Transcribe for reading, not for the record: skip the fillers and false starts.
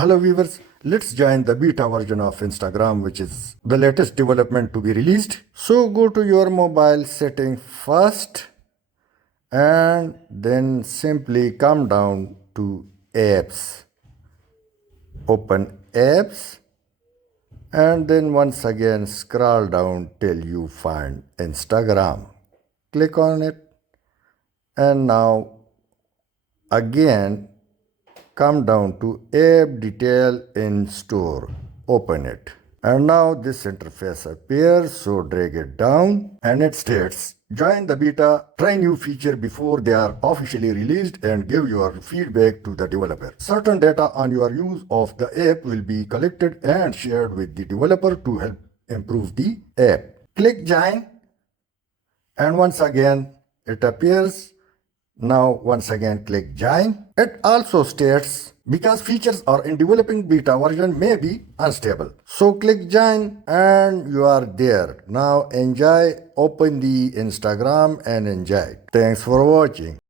Hello viewers, let's join the beta version of Instagram, which is the latest development to be released. So go to your mobile setting first and then simply come down to apps. Open apps and then once again scroll down till you find Instagram. Click on it and now again come down to app detail in store. Open it. And now this interface appears, so drag it down and it states join the beta, try new feature before they are officially released and give your feedback to the developer. Certain data on your use of the app will be collected and shared with the developer to help improve the app. Click join and once again it appears. Now once again click join. It also states because features are in developing beta version may be unstable. So click join and you are there. Now enjoy, open the Instagram and enjoy. Thanks for watching.